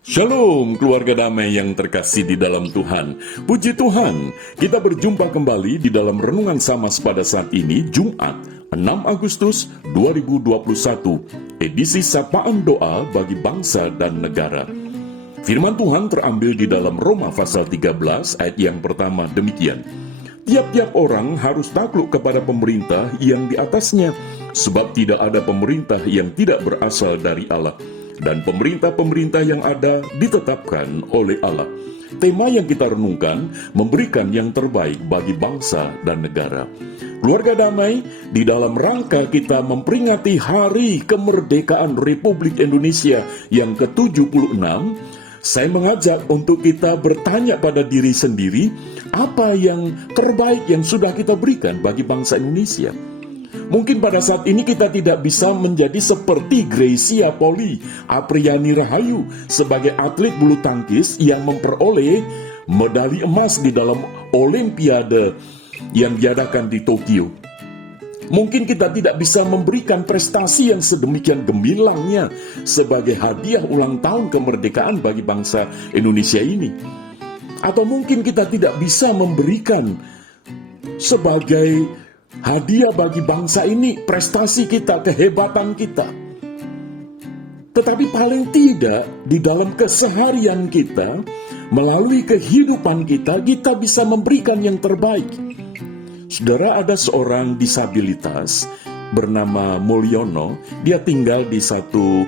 Shalom keluarga damai yang terkasih di dalam Tuhan. Puji Tuhan, kita berjumpa kembali di dalam Renungan Samas pada saat ini, Jumat 6 Agustus 2021, edisi Sapaan Doa bagi Bangsa dan Negara. Firman Tuhan terambil di dalam Roma pasal 13 ayat yang pertama demikian. Tiap-tiap orang harus takluk kepada pemerintah yang di atasnya, sebab tidak ada pemerintah yang tidak berasal dari Allah. Dan pemerintah-pemerintah yang ada ditetapkan oleh Allah. Tema yang kita renungkan memberikan yang terbaik bagi bangsa dan negara. Keluarga damai, di dalam rangka kita memperingati Hari Kemerdekaan Republik Indonesia yang ke-76, saya mengajak untuk kita bertanya pada diri sendiri, apa yang terbaik yang sudah kita berikan bagi bangsa Indonesia? Mungkin pada saat ini kita tidak bisa menjadi seperti Gracia Poli Apriani Rahayu sebagai atlet bulu tangkis yang memperoleh medali emas di dalam Olimpiade yang diadakan di Tokyo. Mungkin kita tidak bisa memberikan prestasi yang sedemikian gemilangnya sebagai hadiah ulang tahun kemerdekaan bagi bangsa Indonesia ini. Atau mungkin kita tidak bisa memberikan sebagai hadiah bagi bangsa ini prestasi kita, kehebatan kita. Tetapi paling tidak di dalam keseharian kita, melalui kehidupan kita, kita bisa memberikan yang terbaik. Saudara, ada seorang disabilitas bernama Mulyono. Dia tinggal di satu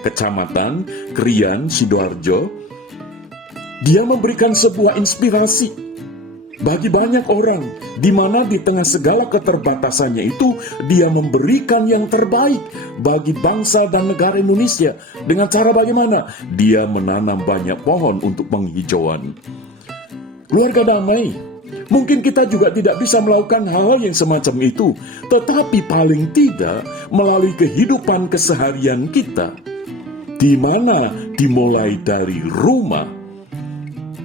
kecamatan Krian, Sidoarjo. Dia memberikan sebuah inspirasi bagi banyak orang, di mana di tengah segala keterbatasannya itu, dia memberikan yang terbaik bagi bangsa dan negara Indonesia. Dengan cara bagaimana? Dia menanam banyak pohon untuk penghijauan. Keluarga damai, mungkin kita juga tidak bisa melakukan hal yang semacam itu, tetapi paling tidak melalui kehidupan keseharian kita, di mana dimulai dari rumah,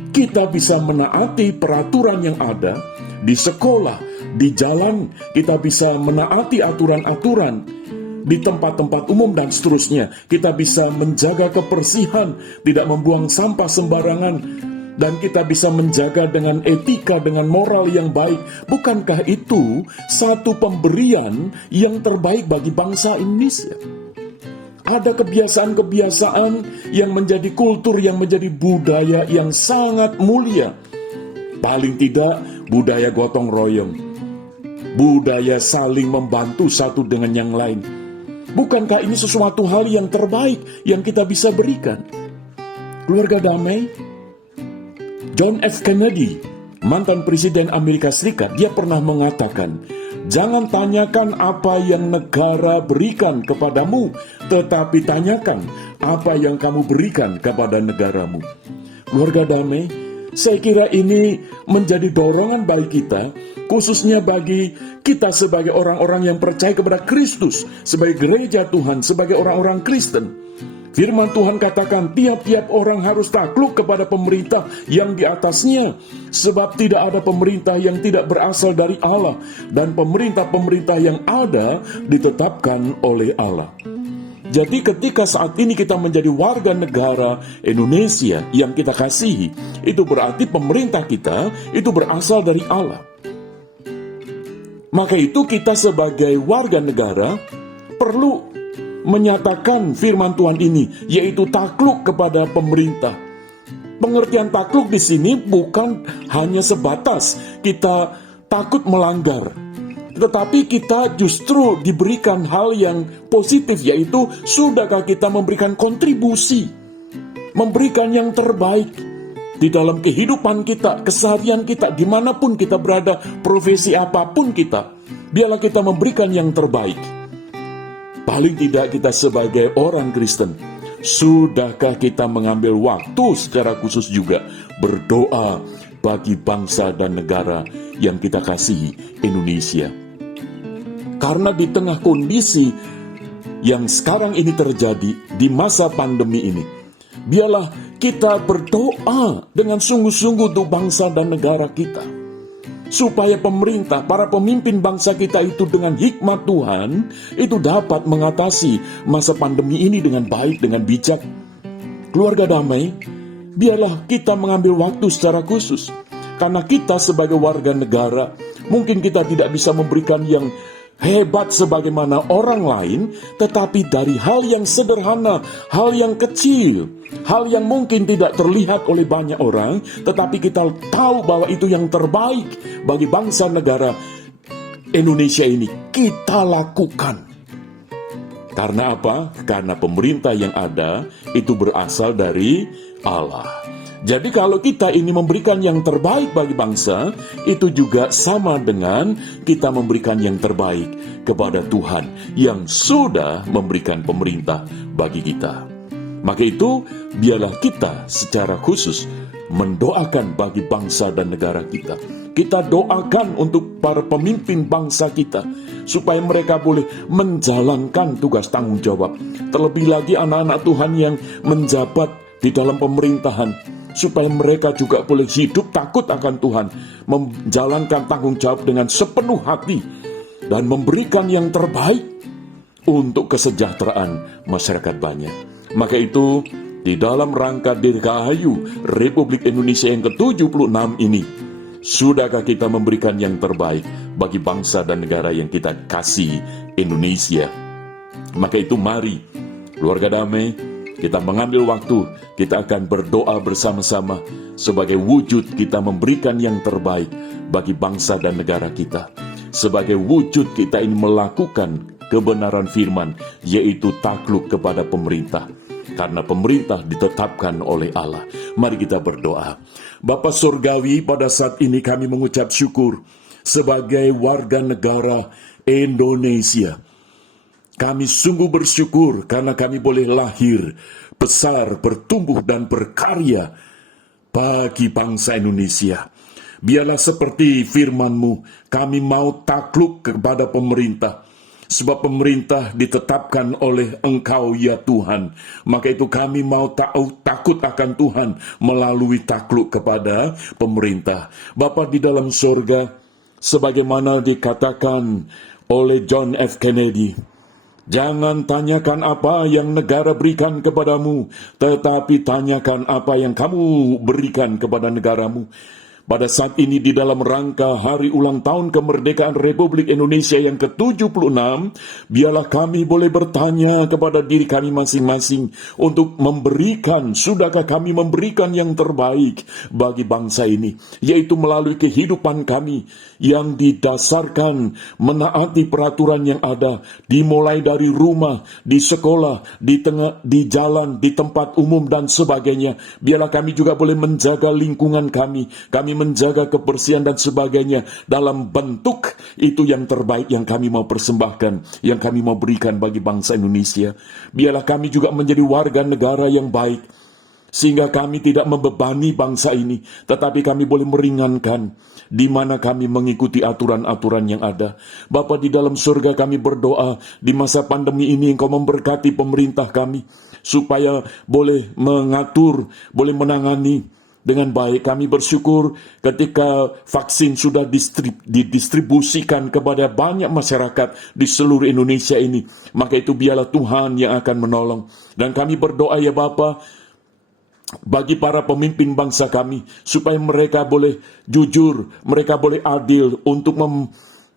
kita bisa menaati peraturan yang ada di sekolah, di jalan, kita bisa menaati aturan-aturan di tempat-tempat umum dan seterusnya. Kita bisa menjaga kebersihan, tidak membuang sampah sembarangan, dan kita bisa menjaga dengan etika, dengan moral yang baik. Bukankah itu satu pemberian yang terbaik bagi bangsa Indonesia? Ada kebiasaan-kebiasaan yang menjadi kultur, yang menjadi budaya yang sangat mulia. Paling tidak budaya gotong royong, budaya saling membantu satu dengan yang lain. Bukankah ini sesuatu hal yang terbaik yang kita bisa berikan? Keluarga damai, John F. Kennedy, mantan Presiden Amerika Serikat, dia pernah mengatakan, jangan tanyakan apa yang negara berikan kepadamu, tetapi tanyakan apa yang kamu berikan kepada negaramu. Keluarga damai, saya kira ini menjadi dorongan bagi kita, khususnya bagi kita sebagai orang-orang yang percaya kepada Kristus, sebagai gereja Tuhan, sebagai orang-orang Kristen. Firman Tuhan katakan tiap-tiap orang harus takluk kepada pemerintah yang di atasnya, sebab tidak ada pemerintah yang tidak berasal dari Allah, dan pemerintah-pemerintah yang ada ditetapkan oleh Allah. Jadi ketika saat ini kita menjadi warga negara Indonesia yang kita kasihi, itu berarti pemerintah kita itu berasal dari Allah. Maka itu kita sebagai warga negara perlu menyatakan firman Tuhan ini, yaitu takluk kepada pemerintah. Pengertian takluk di sini bukan hanya sebatas kita takut melanggar, tetapi kita justru diberikan hal yang positif, yaitu sudahkah kita memberikan kontribusi, memberikan yang terbaik di dalam kehidupan kita, keseharian kita, dimanapun kita berada, profesi apapun kita, biarlah kita memberikan yang terbaik. Paling tidak kita sebagai orang Kristen, sudahkah kita mengambil waktu secara khusus juga berdoa bagi bangsa dan negara yang kita kasihi, Indonesia? Karena di tengah kondisi yang sekarang ini terjadi di masa pandemi ini, biarlah kita berdoa dengan sungguh-sungguh untuk bangsa dan negara kita, supaya pemerintah, para pemimpin bangsa kita itu dengan hikmat Tuhan itu dapat mengatasi masa pandemi ini dengan baik, dengan bijak. Keluarga damai, biarlah kita mengambil waktu secara khusus. Karena kita sebagai warga negara, mungkin kita tidak bisa memberikan yang hebat sebagaimana orang lain, tetapi dari hal yang sederhana, hal yang kecil, hal yang mungkin tidak terlihat oleh banyak orang, tetapi kita tahu bahwa itu yang terbaik bagi bangsa negara Indonesia ini, kita lakukan. Karena apa? Karena pemerintah yang ada itu berasal dari Allah. Jadi kalau kita ini memberikan yang terbaik bagi bangsa, itu juga sama dengan kita memberikan yang terbaik kepada Tuhan yang sudah memberikan pemerintah bagi kita. Maka itu, biarlah kita secara khusus mendoakan bagi bangsa dan negara kita. Kita doakan untuk para pemimpin bangsa kita, supaya mereka boleh menjalankan tugas tanggung jawab. Terlebih lagi anak-anak Tuhan yang menjabat di dalam pemerintahan, supaya mereka juga boleh hidup takut akan Tuhan, menjalankan tanggung jawab dengan sepenuh hati, dan memberikan yang terbaik untuk kesejahteraan masyarakat banyak. Maka itu, di dalam rangka Dirgahayu Republik Indonesia yang ke-76 ini, sudahkah kita memberikan yang terbaik bagi bangsa dan negara yang kita kasih, Indonesia? Maka itu mari, keluarga damai, kita mengambil waktu, kita akan berdoa bersama-sama sebagai wujud kita memberikan yang terbaik bagi bangsa dan negara kita. Sebagai wujud kita ini melakukan kebenaran firman, yaitu takluk kepada pemerintah. Karena pemerintah ditetapkan oleh Allah. Mari kita berdoa. Bapa Surgawi, pada saat ini kami mengucap syukur sebagai warga negara Indonesia. Kami sungguh bersyukur karena kami boleh lahir, besar, bertumbuh dan berkarya bagi bangsa Indonesia. Biarlah seperti firman-Mu, kami mau takluk kepada pemerintah. Sebab pemerintah ditetapkan oleh Engkau ya Tuhan. Maka itu kami mau takut akan Tuhan melalui takluk kepada pemerintah. Bapa di dalam surga, sebagaimana dikatakan oleh John F. Kennedy, jangan tanyakan apa yang negara berikan kepadamu, tetapi tanyakan apa yang kamu berikan kepada negaramu. Pada saat ini di dalam rangka hari ulang tahun kemerdekaan Republik Indonesia yang ke-76, biarlah kami boleh bertanya kepada diri kami masing-masing untuk memberikan, sudahkah kami memberikan yang terbaik bagi bangsa ini, yaitu melalui kehidupan kami yang didasarkan menaati peraturan yang ada, dimulai dari rumah, di sekolah, di jalan, di tempat umum dan sebagainya. Biarlah kami juga boleh menjaga lingkungan kami menjaga kebersihan dan sebagainya dalam bentuk itu yang terbaik yang kami mau persembahkan, yang kami mau berikan bagi bangsa Indonesia. Biarlah kami juga menjadi warga negara yang baik, sehingga kami tidak membebani bangsa ini, tetapi kami boleh meringankan di mana kami mengikuti aturan-aturan yang ada. Bapa di dalam surga, kami berdoa di masa pandemi ini Engkau memberkati pemerintah kami, supaya boleh mengatur, boleh menangani dengan baik. Kami bersyukur ketika vaksin sudah didistribusikan kepada banyak masyarakat di seluruh Indonesia ini. Maka itu biarlah Tuhan yang akan menolong. Dan kami berdoa ya Bapa, bagi para pemimpin bangsa kami, supaya mereka boleh jujur, mereka boleh adil untuk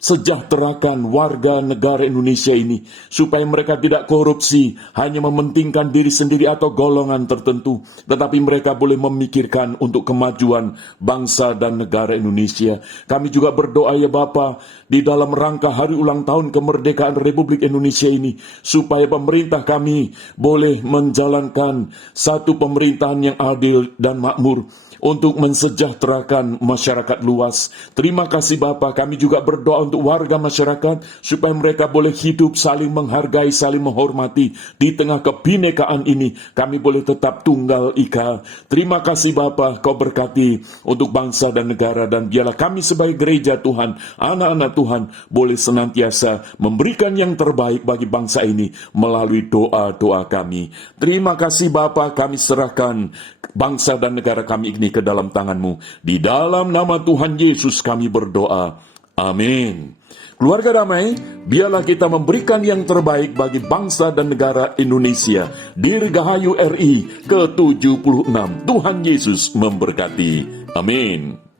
sejahterakan warga negara Indonesia ini, supaya mereka tidak korupsi, hanya mementingkan diri sendiri atau golongan tertentu, tetapi mereka boleh memikirkan untuk kemajuan bangsa dan negara Indonesia. Kami juga berdoa ya Bapa, di dalam rangka hari ulang tahun kemerdekaan Republik Indonesia ini, supaya pemerintah kami boleh menjalankan satu pemerintahan yang adil dan makmur, untuk mensejahterakan masyarakat luas. Terima kasih Bapa. Kami juga berdoa untuk warga masyarakat, supaya mereka boleh hidup saling menghargai, saling menghormati. Di tengah kebinekaan ini, kami boleh tetap tunggal ika. Terima kasih Bapa, Kau berkati untuk bangsa dan negara, dan biarlah kami sebagai gereja Tuhan, anak-anak Tuhan, boleh senantiasa memberikan yang terbaik bagi bangsa ini melalui doa-doa kami. Terima kasih Bapa, kami serahkan bangsa dan negara kami ini ke dalam tangan-Mu. Di dalam nama Tuhan Yesus kami berdoa. Amin. Keluarga damai, biarlah kita memberikan yang terbaik bagi bangsa dan negara Indonesia. Dirgahayu RI ke-76. Tuhan Yesus memberkati. Amin.